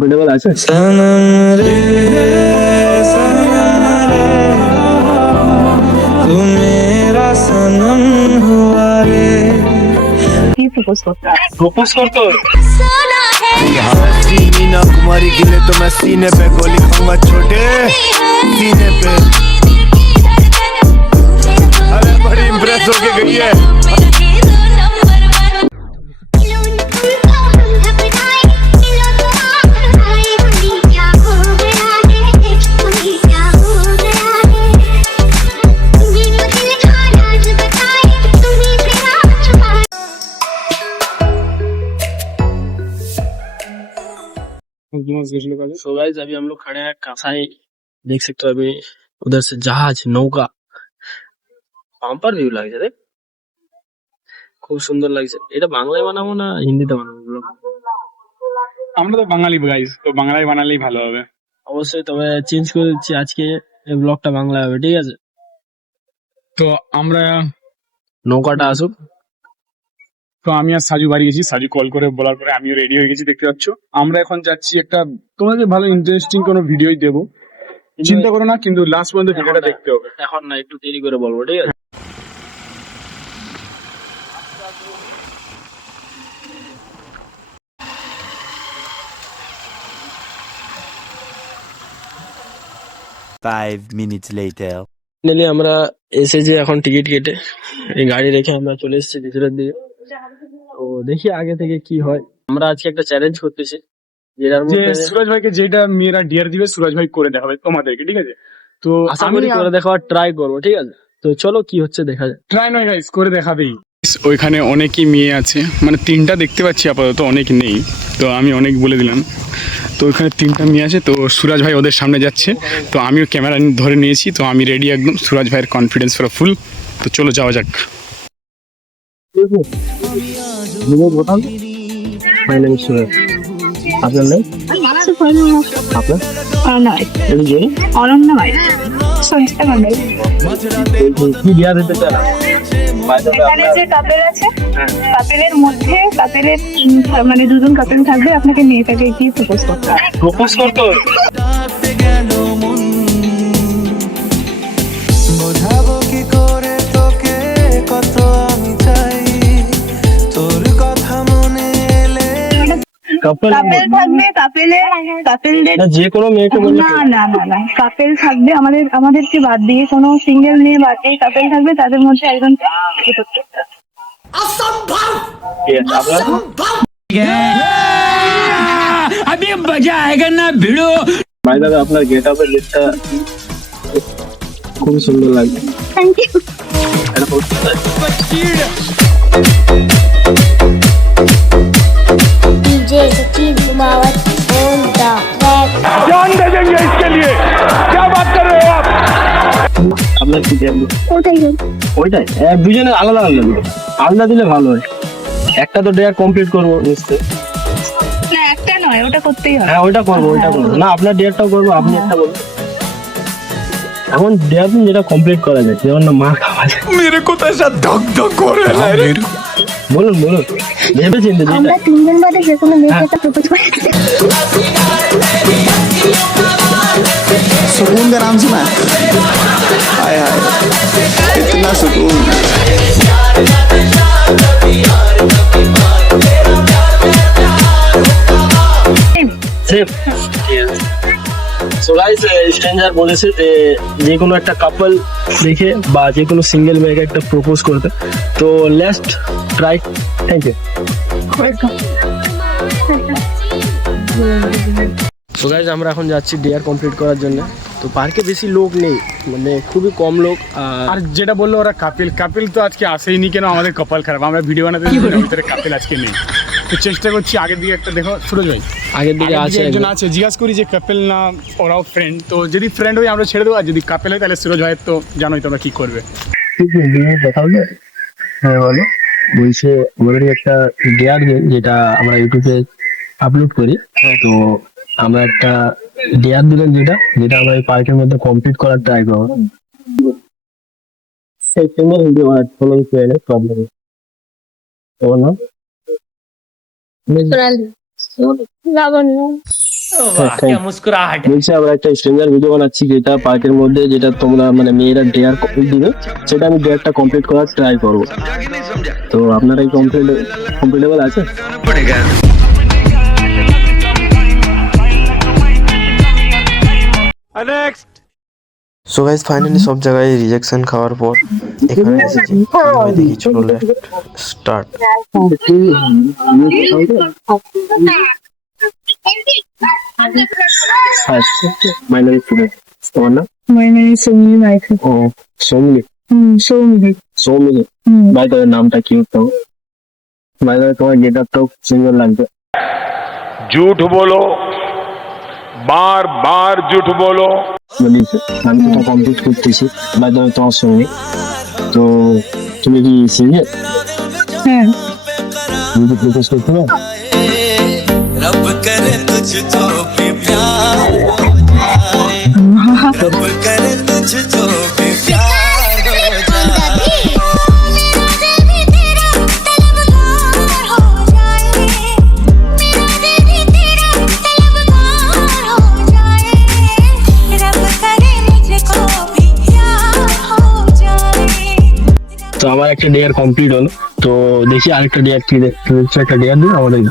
Comfortable আছে? কি propose করতে প্রপোজ করতো? मीना कुमारी गिले तो मैं सीने पे गोली खाऊंगा छोटे सीने पे। अरे बड़ी इम्प्रेस होके गई है। सो गाइस अभी हम लोग खड़े हैं कासाई, देख सकते हो अभी उधर से जहाज नौका পাম্পার ভিউ লাগছে দেখ, খুব সুন্দর লাগছে। এটা বাংলায় বানাবো না হিন্দিতে বানাবো ব্লগ? আমরা তো বাঙালি গাইস, তো বাংলায় বানালেই ভালো হবে। অবশ্যই, তবে চেঞ্জ করে দিচ্ছি, আজকে এই ব্লগটা বাংলায় হবে, ঠিক আছে? তো আমরা নৌকাটা আসুক। তো আমি আর সাজু বাড়ি গেছি, সাজু কল করে বলার পরে আমিও রেডি হয়ে গেছি, দেখতে পাচ্ছ। আমরা এখন যাচ্ছি একটা তোমাদের ভালো ইন্টারেস্টিং কোনো ভিডিওই দেবো, চিন্তা করো না, কিন্তু লাস্ট পর্যন্ত ভিডিওটা দেখতে হবে। এখন না, একটু দেরি করে বলবো, ঠিক আছে? Five minutes later. ফাইনালি আমরা এসেছি এখন টিকিট কেটে, এই গাড়ি রেখে আমরা চলে এসেছি ভিতরের দিকে। তো দেখি আগে থেকে কি হয়। আমরা আজকে একটা চ্যালেঞ্জ করতেছি, যেটার যে মধ্যে সুরজ ভাইকে যেটা মেয়েরা ডিয়ার দিবে, সুরজ ভাই করে দেখাবে তোমাদেরকে, ঠিক আছে? তো আশা করি করে দেখাবার ট্রাই করবো, ঠিক আছে? তো চলো কি হচ্ছে দেখা যায়। ট্রাই নয় গাইস, করে দেখাবেই। ওইখানে অনেকই মেয়ে আছে, মানে 3টা দেখতে পাচ্ছি আপাতত, অনেক নেই, তো আমি অনেক বলে দিলাম। তো ওইখানে 3টা মেয়ে আছে, তো সুরাজ ভাই ওদের সামনে যাচ্ছে, তো আমিও ক্যামেরা ধরে নিয়েছি, তো আমি রেডি একদম। সুরাজ ভাইয়ের কনফিডেন্স পুরো ফুল, তো চলো যাওয়া যাক। My name is Suresh. আপনার নাম? আপনার? অনন্যময় সঞ্চিতা মন্ডল। কি দেওয়া যেতে চান? এখানে যে কাপেল আছে, কাপেলের মধ্যে কাপেলের মানে দুজন কাপেল থাকবে, আপনাকে মেয়েটাকে গিয়ে প্রপোজ করতে হবে। প্রপোজ করতো? বোঝাবো কি করে তোকে কত আমি চাই, তোর কথা মনে এলে কাপল কাপেল থাকবে, কাপেলদের যে কোনো মেয়েকে বললে না না না না, কাপেল থাকবে, আমাদেরকে বাদ দিয়ে কোনো সিঙ্গেল মেয়ে বাদ দিয়ে কাপেল থাকবে, তাদের মধ্যে একজন ভাই দাদা, আপনার গেট আপের লিস্টটা খুবই সুন্দর লাগছে। Thank you. DJ Sachin Kumawat on the track. जान दे देंगे इसके लिए, क्या बात कर रहे हो आप? আপনার কি দেব? ওটাই ওইটাই দুজনের আলাদা আলাদা দিলে, আলাদা দিলে ভালো হয়। একটা তো ডেয়ার কমপ্লিট করবো নিশ্চয়ই। না, একটা নয়, ওটা করতেই হবে। হ্যাঁ ওইটা করবো, ওইটা করবো না, আপনার ডেয়ারটাও করবো, আপনি একটা বলবেন। এখন ডেয়ার দিন যেটা কমপ্লিট করা যায়, যেমন না মা খাওয়া যায়। मेरे को तो ऐसा धक धक हो रहा है रे। বলুন বলুন, ভেবে চিন্তে যেটা। আমরা তিনজন বাদে যে কোনো মেয়েকে একটা প্রপোজ করে सुकून का नाम सुना है? हाय हाय, इतना सुकून। সো গাইস, স্ট্রেঞ্জার বলেছে যে কোনো একটা কাপল দেখে বা যে কোনো সিঙ্গেল মেয়েকে একটা প্রপোজ করতে, তো let's try. Thank you. So guys, আমরা এখন যাচ্ছি ডিয়ার কমপ্লিট করার জন্য। তো পার্কে বেশি লোক নেই, মানে খুবই কম লোক। আর যেটা বললো ওরা কাপিল তো আজকে আসেইনি, কেন আমাদের কপাল খারাপ, আমরা ভিডিও বানাতে ভিতরে কাপিল আজকে নেই। তো চেষ্টা করছি আগের দিকে একটা, দেখো সুরজ ভাই আগের দিকে আছে একজন আছে, জিজ্ঞাসা করি যে কাপেল না ওরাও ফ্রেন্ড, তো যদি ফ্রেন্ড হয় আমরা ছেড়ে দেবো, আর যদি কাপেল হয় তাহলে সুরজ ভাইয়ের তো জানোই তোমরা কি করবে। কথা বলবে? হ্যাঁ বলো। বলছে ওদের একটা ডিয়ার গেম যেটা আমরা ইউটিউবে আপলোড করি, তো আমরা একটা ডিয়ার দিলেন যেটা যেটা আমরা এই পার্কের মধ্যে কমপ্লিট করার ট্রাই করবো। সেই সিঙ্গেল ভিডিও কোনো প্রবলেম নেই। তোমার নাম? Lavan. বলছি আমরা একটা স্ট্রেঞ্জার ভিডিও বানাচ্ছি যেটা পার্কের মধ্যে, যেটা তোমরা মানে মেয়েরা ডেয়ার দিবে, সেটা আমি ডেয়ারটা কমপ্লিট করার ট্রাই করবো। তো আপনারা কি কমপ্লিটেবল আছে? সো গাইস ফাইনালি সব জায়গায় রিজেকশন খাওয়ার পর এখানে এসেছি। হয় দেখি চলো লেফট স্টার্ট। মাইনার স্টুডেন্ট, তোমার নাম? My name is Sumili Maitri. O Soumili. Sumili. Soumili, ভাই তোর নামটা কি হতো? ভাই তোমার গেট আপটাও সুন্দর লাগবে। झूठ बोलो, बार बार झूठ बोलो। বলিস আমি তো কমপ্লিট করতেছি, ভাই তোমার সঙ্গে। তো তুমি কি সিনিয়র? হ্যাঁ, তুমি কি প্রপোজ করতে পারো? रब करे तुझको भी प्यार हो जाए, रब करे तुझको भी प्यार हो जाए। তো আমার একটা ডেয়ার কমপ্লিট হলো, তো দেখি আরেকটা ডেয়ার কি একটা ডেয়ার দিন আমাদের।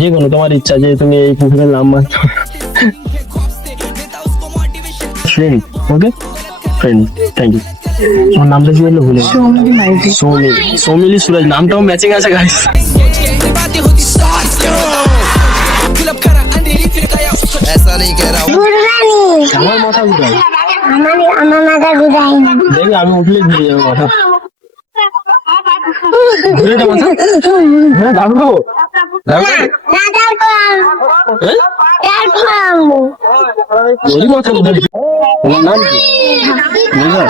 যে কোনো তোমার ইচ্ছা, যে তুমি এই পুকুরের নাম মানছো। Friend, okay friend, thank you. তোমার নামটা কি বললো? ভুলে Sumili Maitri. সৌমিলি সুরাজ, নামটাও ম্যাচিং আছে গাইস। ऐसा नहीं कह रहा हूँ। আমার মাথা ঘুরাই, আমার মাথা ঘুরাইনি। দেখি আমি উঠলে ঘুরে যাবো মাথা। ঘুরে যাবো মাথা। হ্যাঁ ডাকবো ডাকবো। হ্যাঁ? ওরই মাথা ঘুরাই। তোমার নাম কি? বুঝলা?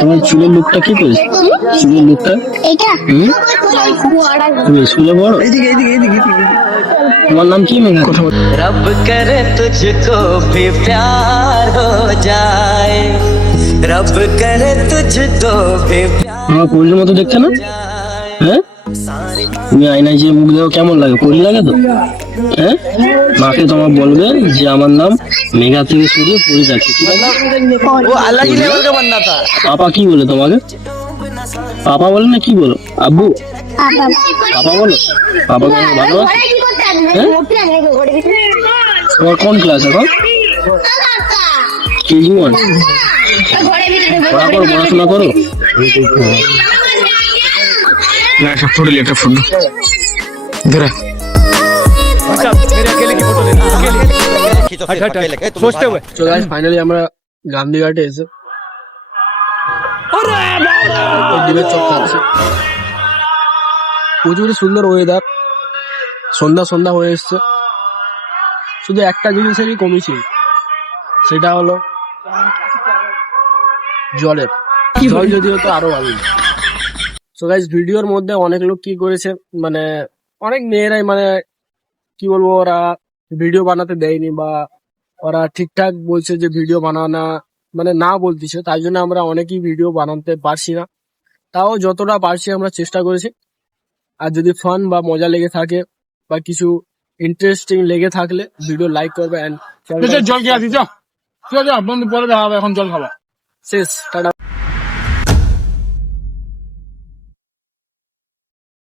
তোমার চুলের লুকটা কি করেছে? চুলের লুকটা তুমি স্কুলে পড়ো? তোমার নাম কি? মেঘা কথা বল। रब करे तुझको भी प्यार हो जाए, रब करे तुझको भी प्यार আমার কোহলির মতো দেখতে না? হ্যাঁ, তুমি আয়নায় যে মুখ দেখো কেমন লাগে? কোহলি লাগে তো? হ্যাঁ, মাকে তোমার বলবে যে আমার নাম মেঘা থেকে সরিয়ে পড়ে যাচ্ছে, ঠিক আছে? वो अलग ही लेवल का बनना था। পাপা কি বলে তোমাকে? পাপা বলে না কি বলো? আব্বু পাপা বলো? পাপা তোমাকে ভালোবাসে? তোমার কোন ক্লাস এখন? কেজি 1? পড়াশোনা করো। না একটা ফটো লি, একটা ফটো ধরে सोचते हुए তো গাইস ফাইনালি আমরা গান্ধীঘাটে এসে ডিমের চপ খাচ্ছি। প্রচুরই সুন্দর ওয়েদার, সন্ধ্যা হয়ে এসছে। শুধু একটা জিনিসেরই কমি ছিল, সেটা হলো জলের। জল যদি হতো আরো ভালো। তো গাইস ভিডিওর মধ্যে অনেক লোক কি করেছে, মানে অনেক মেয়েরাই মানে কি বলবো, ওরা ভিডিও বানাতে দেয়নি বা ওরা ঠিকঠাক বলছে যে ভিডিও বানানা মানে না বলতেছে, তাই জন্য আমরা অনেকেই ভিডিও বানাতে পারছি না। তাও যতটা পারছি আমরা চেষ্টা করেছি। আর যদি ফান বা মজা লেগে থাকে বা কিছু ইন্টারেস্টিং লেগে থাকলে ভিডিও লাইক করবে এন্ড জল খেয়ে আসি, যা বন্ধু, পরে দেখা হবে, এখন জল খাবা। শেষ, টাটা।